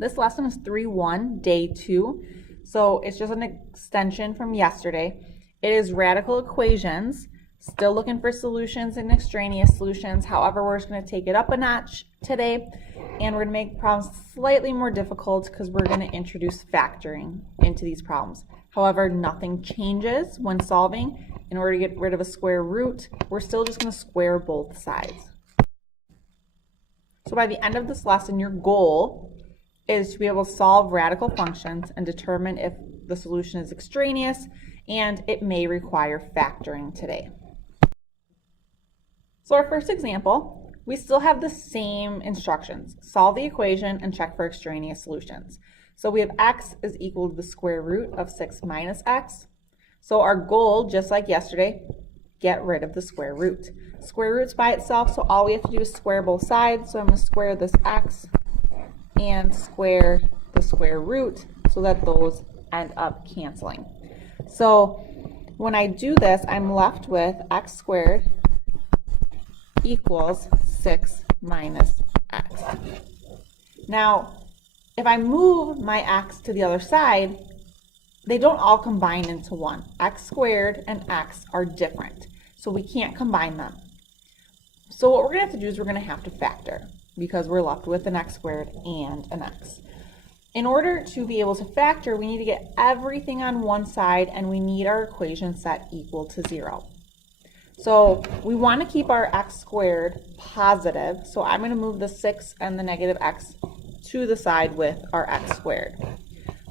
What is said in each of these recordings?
This lesson is 3-1, day 2. So it's just an extension from yesterday. It is radical equations, still looking for solutions and extraneous solutions. However, we're just going to take it up a notch today, and we're going to make problems slightly more difficult because we're going to introduce factoring into these problems. However, nothing changes when solving. In order to get rid of a square root, we're still just going to square both sides. So by the end of this lesson, your goal is to be able to solve radical functions and determine if the solution is extraneous, and it may require factoring today. So our first example, we still have the same instructions. Solve the equation and check for extraneous solutions. So we have x is equal to the square root of 6 minus x. So our goal, just like yesterday, get rid of the square root. Square root's by itself, so all we have to do is square both sides. So I'm going to square this x and square the square root so that those end up canceling. So when I do this, I'm left with x squared equals 6 minus x. Now, if I move my x to the other side, they don't all combine into one. X squared and x are different, so we can't combine them. So what we're going to have to do is we're going to have to factor, because we're left with an x squared and an x. In order to be able to factor, we need to get everything on one side, and we need our equation set equal to 0. So we want to keep our x squared positive, so I'm going to move the 6 and the negative x to the side with our x squared.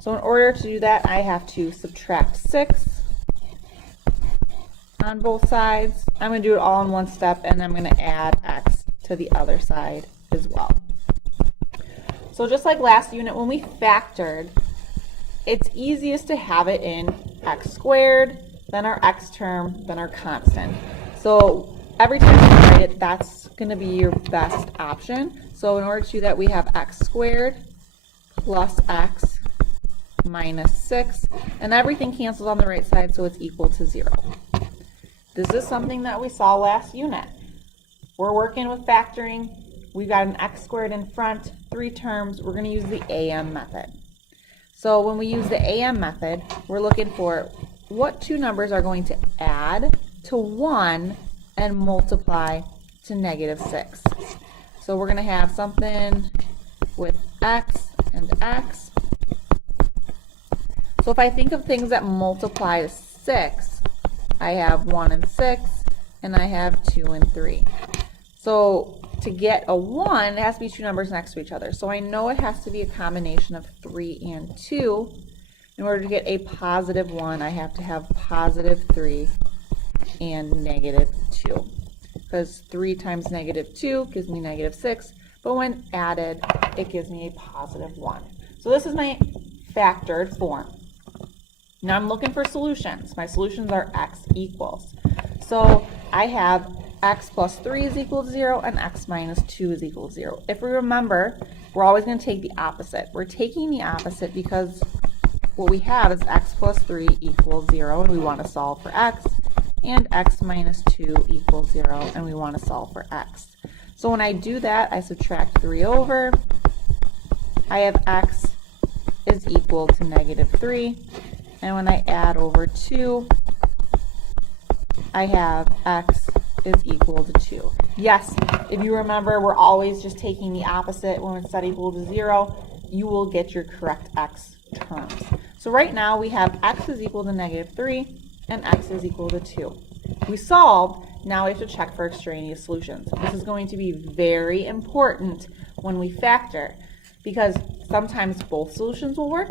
So in order to do that, I have to subtract 6 on both sides. I'm going to do it all in one step, and I'm going to add x to the other side as well. So just like last unit, when we factored, it's easiest to have it in x squared, then our x term, then our constant. So every time you write it, that's going to be your best option. So in order to do that, we have x squared plus x minus 6, and everything cancels on the right side, so it's equal to 0. This is something that we saw last unit. We're working with factoring. We've got an x squared in front, 3 terms. We're going to use the AM method. So when we use the AM method, we're looking for what two numbers are going to add to 1 and multiply to negative 6. So we're going to have something with x and x. So if I think of things that multiply to 6, I have 1 and 6, and I have 2 and 3. So to get a 1, it has to be two numbers next to each other. So I know it has to be a combination of 3 and 2. In order to get a positive 1, I have to have positive 3 and negative 2. Because 3 times negative 2 gives me negative 6, but when added, it gives me a positive 1. So this is my factored form. Now I'm looking for solutions. My solutions are x equals. So I have x plus 3 is equal to 0 and x minus 2 is equal to 0. If we remember, we're always going to take the opposite. We're taking the opposite because what we have is x plus 3 equals 0, and we want to solve for x, and x minus 2 equals 0, and we want to solve for x. So when I do that, I subtract 3 over. I have x is equal to negative 3. And when I add over 2, I have x is equal to 2. Yes, if you remember, we're always just taking the opposite. When it's set equal to 0, you will get your correct x terms. So right now we have x is equal to negative 3 and x is equal to 2. We solved. Now we have to check for extraneous solutions. This is going to be very important when we factor, because sometimes both solutions will work,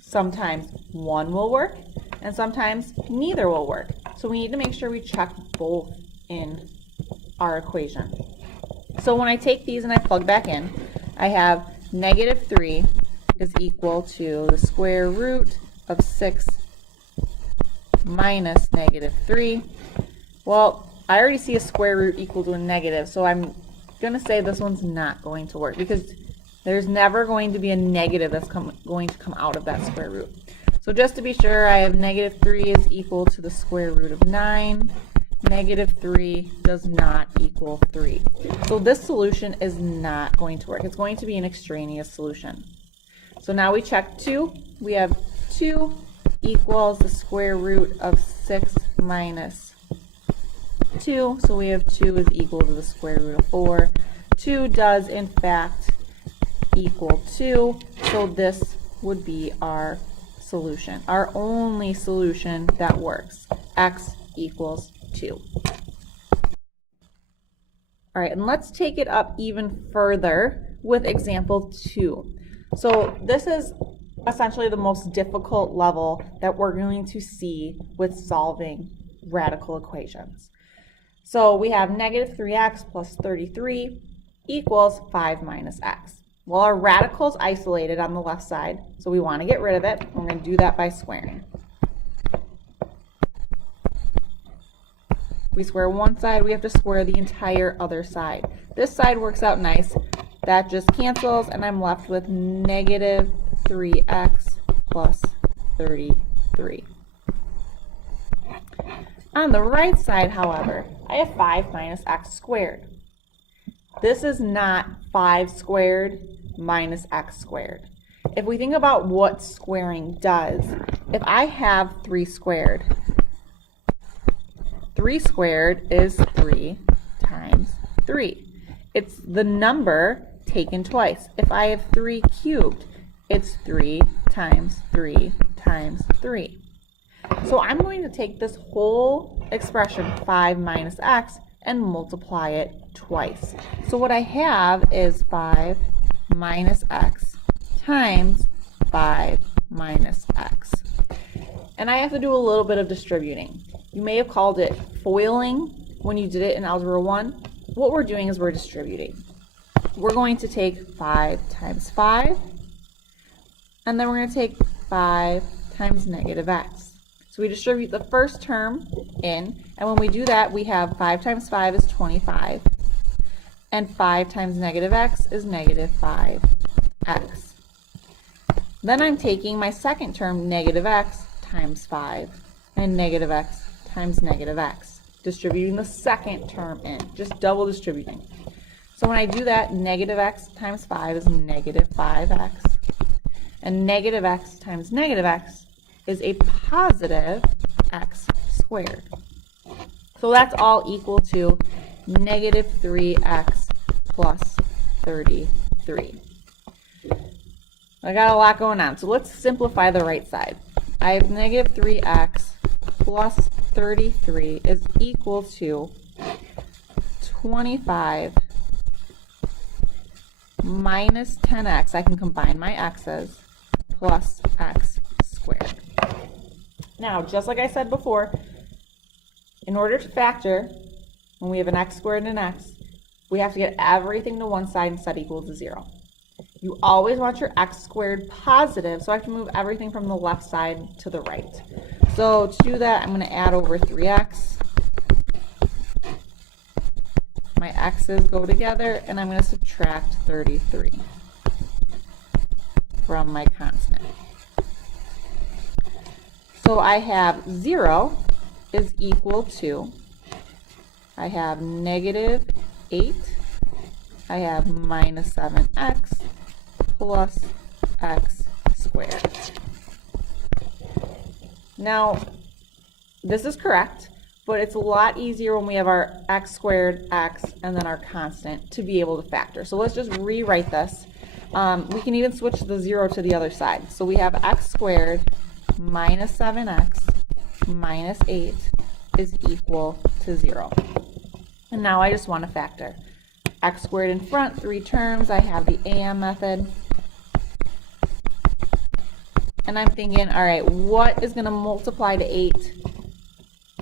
sometimes one will work, and sometimes neither will work. So we need to make sure we check both in our equation. So when I take these and I plug back in, I have negative 3 is equal to the square root of 6 minus negative 3. Well, I already see a square root equal to a negative, so I'm going to say this one's not going to work, because there's never going to be a negative that's going to come out of that square root. So just to be sure, I have negative 3 is equal to the square root of 9. Negative 3 does not equal 3. So this solution is not going to work. It's going to be an extraneous solution. So now we check 2. We have 2 equals the square root of 6 minus 2. So we have 2 is equal to the square root of 4. 2 does in fact equal 2. So this would be our solution, our only solution that works. X equals 2. All right, and let's take it up even further with example 2. So this is essentially the most difficult level that we're going to see with solving radical equations. So we have negative 3x plus 33 equals 5 minus x. Well, our radical's isolated on the left side, so we want to get rid of it. We're going to do that by squaring. We square one side, we have to square the entire other side. This side works out nice. That just cancels, and I'm left with negative 3x plus 33. On the right side, however, I have 5 minus x squared. This is not 5 squared minus x squared. If we think about what squaring does, if I have 3 squared, 3 squared is 3 times 3. It's the number taken twice. If I have 3 cubed, it's 3 times 3 times 3. So I'm going to take this whole expression, 5 minus x, and multiply it twice. So what I have is 5 minus x times 5 minus x. And I have to do a little bit of distributing. You may have called it foiling when you did it in Algebra 1. What we're doing is we're distributing. We're going to take 5 times 5, and then we're going to take 5 times negative x. So we distribute the first term in, and when we do that, we have 5 times 5 is 25, and 5 times negative x is negative 5x. Then I'm taking my second term, negative x times 5, and negative x times negative x, distributing the second term in, just double distributing. So when I do that, negative x times 5 is negative 5x, and negative x times negative x is a positive x squared. So that's all equal to negative 3x plus 33. I got a lot going on, so let's simplify the right side. I have negative 3x plus 33 is equal to 25 minus 10x, I can combine my x's, plus x squared. Now, just like I said before, in order to factor, when we have an x squared and an x, we have to get everything to one side and set equal to 0. You always want your x squared positive, so I have to move everything from the left side to the right. So to do that, I'm going to add over 3x. My x's go together, and I'm going to subtract 33 from my constant. So I have 0 is equal to, I have negative 8, I have minus 7x plus x squared. Now, this is correct, but it's a lot easier when we have our x squared, x, and then our constant to be able to factor. So let's just rewrite this. We can even switch the 0 to the other side. So we have x squared minus 7x minus 8 is equal to 0. And now I just want to factor. X squared in front, 3 terms. I have the AM method. And I'm thinking, all right, what is going to multiply to 8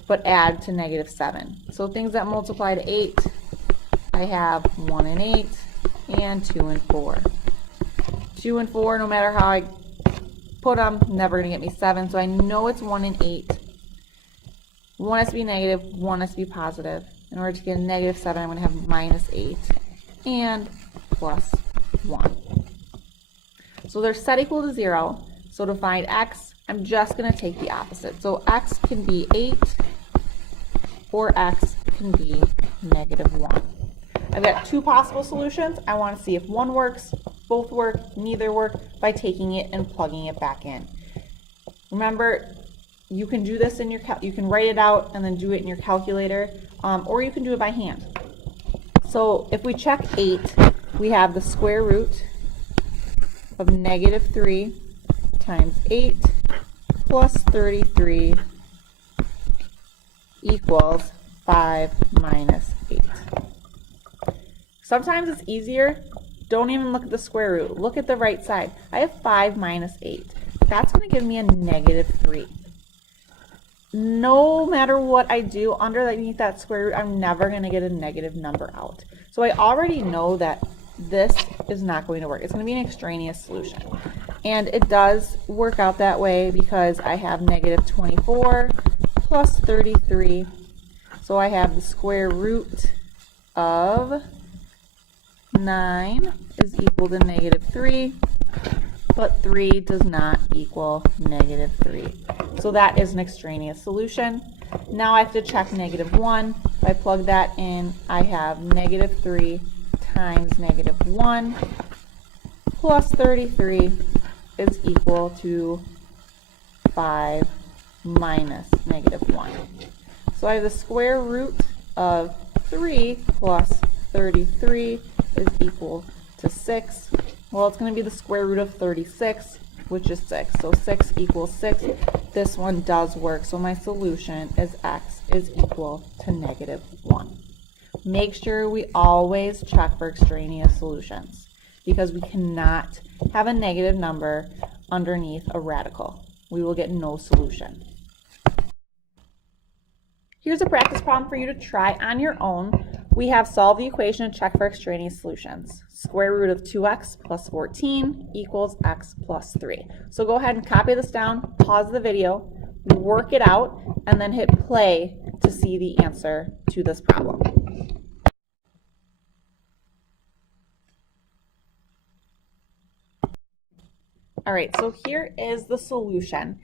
but add to negative 7? So things that multiply to 8, I have 1 and 8 and 2 and 4. 2 and 4, no matter how I put them, never going to get me 7. So I know it's 1 and 8. 1 has to be negative, 1 has to be positive. In order to get a negative 7, I'm going to have minus 8 and plus 1. So they're set equal to 0. So to find x, I'm just going to take the opposite. So x can be 8 or x can be negative 1. I've got 2 possible solutions. I want to see if one works both work, neither work, by taking it and plugging it back in. Remember, you can do this in your, you can write it out and then do it in your calculator, or you can do it by hand. So if we check 8, we have the square root of -3 times 8 plus 33 equals 5 minus 8. Sometimes it's easier. Don't even look at the square root. Look at the right side. I have 5 minus 8. That's going to give me a -3. No matter what I do underneath that square root, I'm never going to get a negative number out. So I already know that this is not going to work. It's going to be an extraneous solution. And it does work out that way because I have -24 plus 33. So I have the square root of 9 is equal to -3, but 3 does not equal -3. So that is an extraneous solution. Now I have to check -1. If I plug that in, I have -3 times -1 plus 33 is equal to 5 minus -1. So I have the square root of 3 plus 33 is equal to 6. Well, it's going to be the square root of 36, which is 6. So 6 equals 6. This one does work. So my solution is x is equal to -1. Make sure we always check for extraneous solutions because we cannot have a negative number underneath a radical. We will get no solution. Here's a practice problem for you to try on your own. We have solved the equation and check for extraneous solutions. Square root of 2x plus 14 equals x plus 3. So go ahead and copy this down, pause the video, work it out, and then hit play to see the answer to this problem. All right, so here is the solution.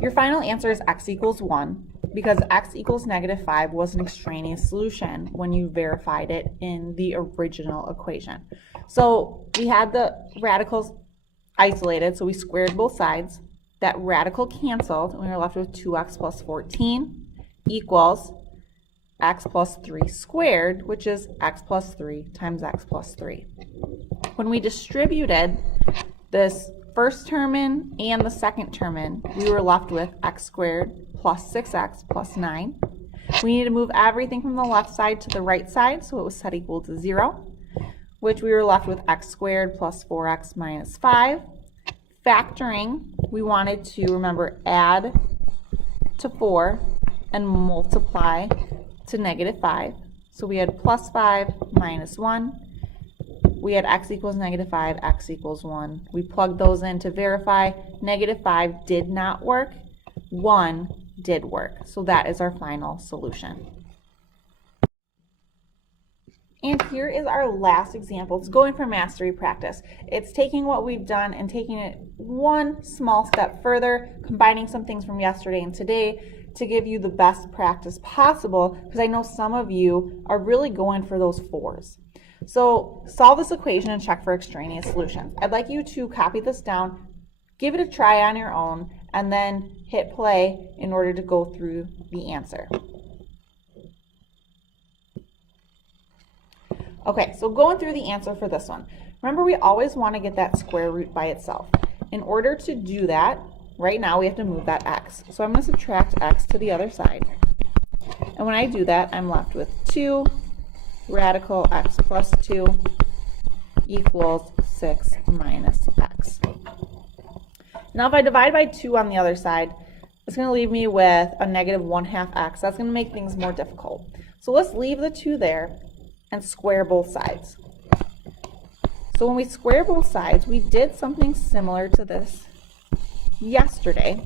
Your final answer is x equals 1 because x equals -5 was an extraneous solution when you verified it in the original equation. So we had the radicals isolated, so we squared both sides. That radical canceled, and we were left with 2x plus 14 equals x plus 3 squared, which is x plus 3 times x plus 3. When we distributed this first term in and the second term in, we were left with x squared plus 6x plus 9. We need to move everything from the left side to the right side, so it was set equal to 0, which we were left with x squared plus 4x minus 5. Factoring, we wanted to, remember, add to 4 and multiply to -5. So we had plus 5 minus 1. We had x equals -5, x equals 1. We plugged those in to verify. -5 did not work. 1 did work. So that is our final solution. And here is our last example. It's going for mastery practice. It's taking what we've done and taking it one small step further, combining some things from yesterday and today to give you the best practice possible, because I know some of you are really going for those 4s. So solve this equation and check for extraneous solutions. I'd like you to copy this down, give it a try on your own, and then hit play in order to go through the answer. Okay, so going through the answer for this one. Remember, we always want to get that square root by itself. In order to do that, right now we have to move that x. So I'm going to subtract x to the other side. And when I do that, I'm left with 2 radical x plus 2 equals 6 minus x. Now if I divide by 2 on the other side, it's going to leave me with a -1/2 x. That's going to make things more difficult. So let's leave the 2 there and square both sides. So when we square both sides, we did something similar to this yesterday.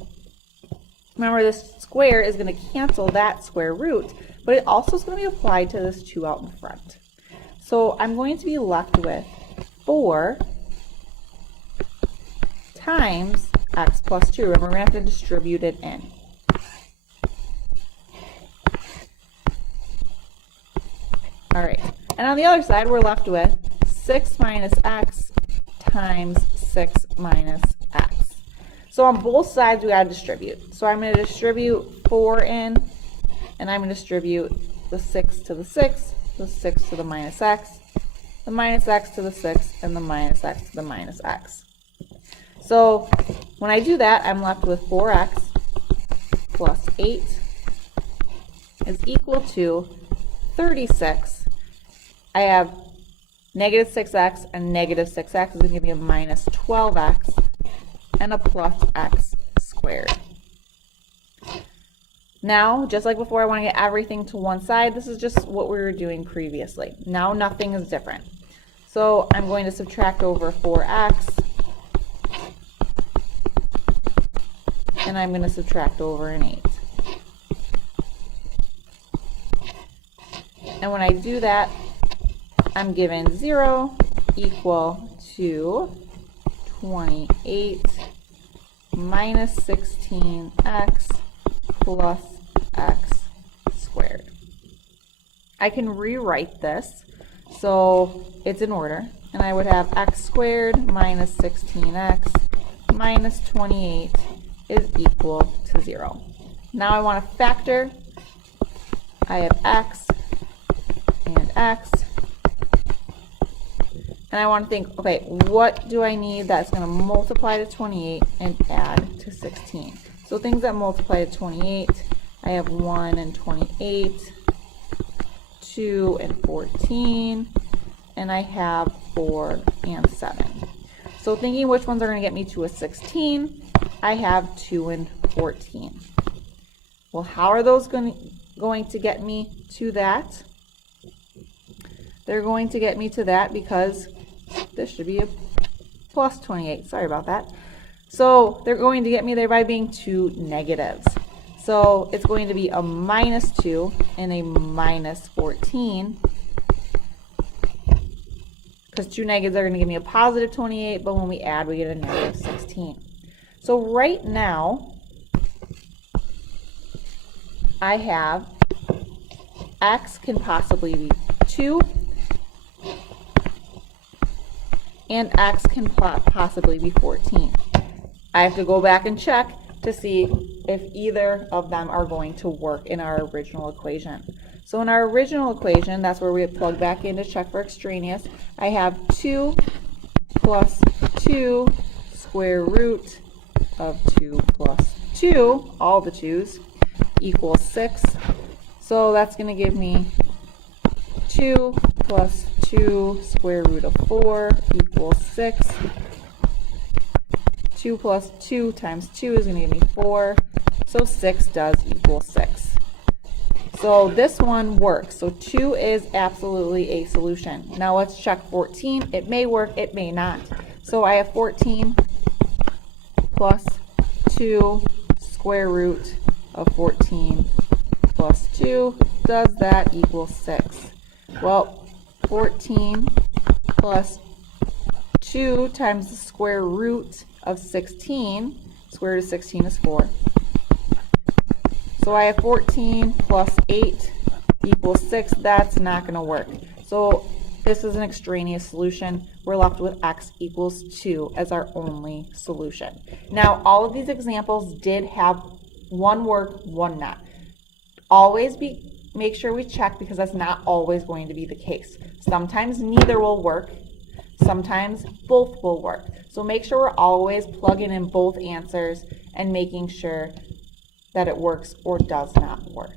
Remember, this square is going to cancel that square root, but it also is going to be applied to this 2 out in front. So I'm going to be left with 4 times x plus 2. Remember, we're going to have to distribute it in. All right, and on the other side, we're left with 6 minus x times 6 minus x. So on both sides, we got to distribute. So I'm going to distribute 4 in, and I'm going to distribute the 6 to the 6, the 6 to the minus x, the minus x to the 6, and the minus x to the minus x. So when I do that, I'm left with 4x plus 8 is equal to 36. I have negative 6x and negative 6x is going to give me a minus 12x and a plus x squared. Now, just like before, I want to get everything to one side. This is just what we were doing previously. Now nothing is different. So I'm going to subtract over 4x, and I'm going to subtract over an 8. And when I do that, I'm given 0 equal to 28 minus 16x plus x squared. I can rewrite this so it's in order, and I would have x squared minus 16x minus 28 is equal to 0. Now I want to factor. I have x and x, and I want to think, okay, what do I need that's going to multiply to 28 and add to 16? So things that multiply to 28, I have 1 and 28, 2 and 14, and I have 4 and 7. So thinking which ones are going to get me to a 16, I have 2 and 14. Well, how are those going to get me to that? They're going to get me to that because this should be a plus 28. Sorry about that. So they're going to get me there by being two negatives. So it's going to be a minus 2 and a minus 14. Because two negatives are going to give me a positive 28, but when we add, we get a negative 16. So right now, I have x can possibly be 2, and x can possibly be 14. I have to go back and check to see if either of them are going to work in our original equation. So in our original equation, that's where we plug back in to check for extraneous. I have 2 plus 2 square root of 2 plus 2, all the 2's, equals 6. So that's going to give me 2 plus 2 square root of 4 equals 6. 2 plus 2 times 2 is going to give me 4. So 6 does equal 6. So this one works. So 2 is absolutely a solution. Now let's check 14. It may work, it may not. So I have 14 plus 2 square root of 14 plus 2. Does that equal 6? Well, 14 plus 2 times the square root of 16, square root of 16 is 4. So I have 14 plus 8 equals 6. That's not going to work. So this is an extraneous solution. We're left with x equals 2 as our only solution. Now, all of these examples did have one work, one not. Always make sure we check, because that's not always going to be the case. Sometimes neither will work. Sometimes both will work. So make sure we're always plugging in both answers and making sure that it works or does not work.